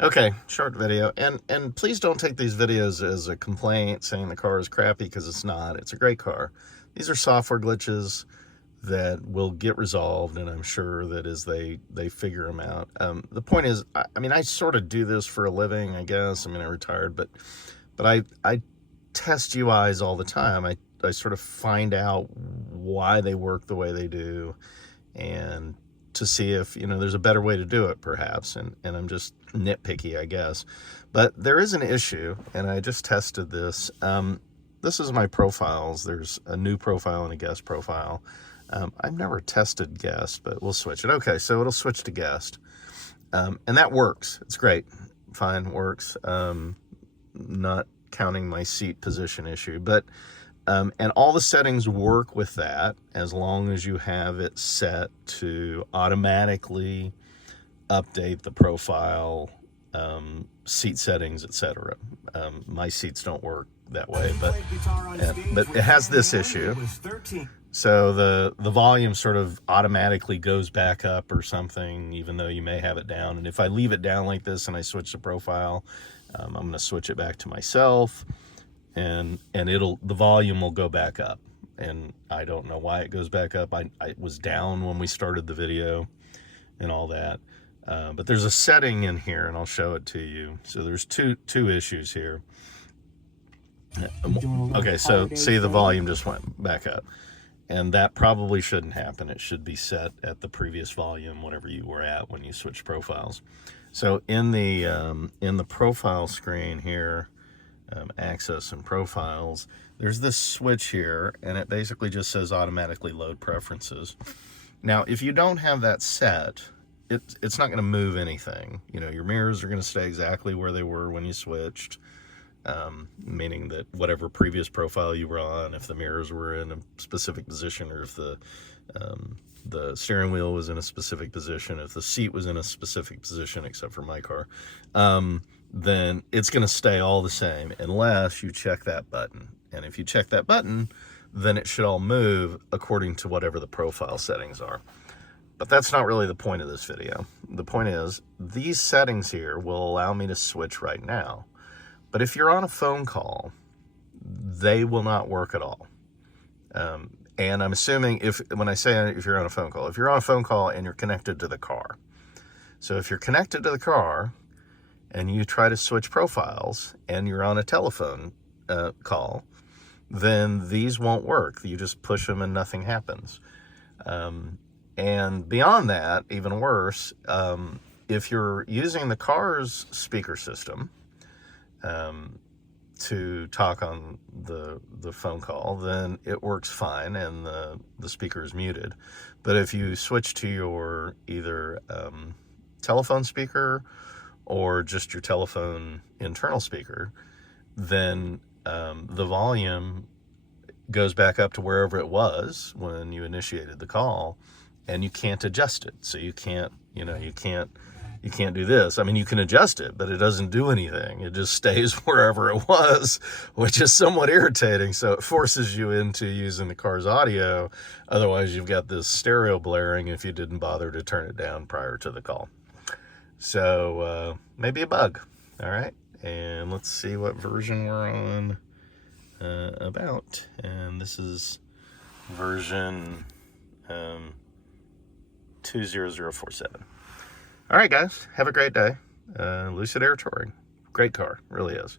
Okay, short video. And please don't take these videos as a complaint saying the car is crappy, because it's not. It's a great car. These are software glitches that will get resolved, and I'm sure that as they figure them out. The point is, I mean, I sort of do this for a living, I guess. I mean, I retired, but I test UIs all the time. I sort of find out why they work the way they do, and to see if, there's a better way to do it, perhaps. And I'm just nitpicky, I guess. But there is an issue, and I just tested this. This is my profiles. There's a new profile and a guest profile. I've never tested guest, but we'll switch it. Okay, so it'll switch to guest. And that works. It's great. Fine, works. Not counting my seat position issue. But and all the settings work with that, as long as you have it set to automatically update the profile, seat settings, etc. My seats don't work that way, but it has this issue. So the volume sort of automatically goes back up or something, even though you may have it down. And if I leave it down like this and I switch the profile, I'm going to switch it back to myself, and the volume will go back up. And I don't know why it goes back up. I was down when we started the video and all that. But there's a setting in here, and I'll show it to you. So there's two issues here. Okay, so see, the volume just went back up. And that probably shouldn't happen. It should be set at the previous volume, whatever you were at when you switch profiles. So in the profile screen here, access and profiles, there's this switch here, and it basically just says automatically load preferences. Now, if you don't have that set, it's not going to move anything. Your mirrors are going to stay exactly where they were when you switched. Meaning that whatever previous profile you were on, if the mirrors were in a specific position, or if the steering wheel was in a specific position, if the seat was in a specific position, except for my car, then it's going to stay all the same unless you check that button. And if you check that button, then it should all move according to whatever the profile settings are. But that's not really the point of this video. The point is, these settings here will allow me to switch right now. But if you're on a phone call, they will not work at all. And I'm assuming when I say if you're on a phone call, if you're on a phone call and you're connected to the car. So if you're connected to the car and you try to switch profiles and you're on a telephone call, then these won't work. You just push them and nothing happens. And beyond that, even worse, if you're using the car's speaker system, to talk on the phone call, then it works fine and the speaker is muted. But if you switch to your either telephone speaker or just your telephone internal speaker, then the volume goes back up to wherever it was when you initiated the call, and you can't adjust it. So you can't do this. I mean, you can adjust it, but it doesn't do anything. It just stays wherever it was, which is somewhat irritating. So it forces you into using the car's audio. Otherwise, you've got this stereo blaring if you didn't bother to turn it down prior to the call. So maybe a bug. All right. And let's see what version we're on about. And this is version 20047. All right, guys, have a great day. Lucid Air Touring. Great car, really is.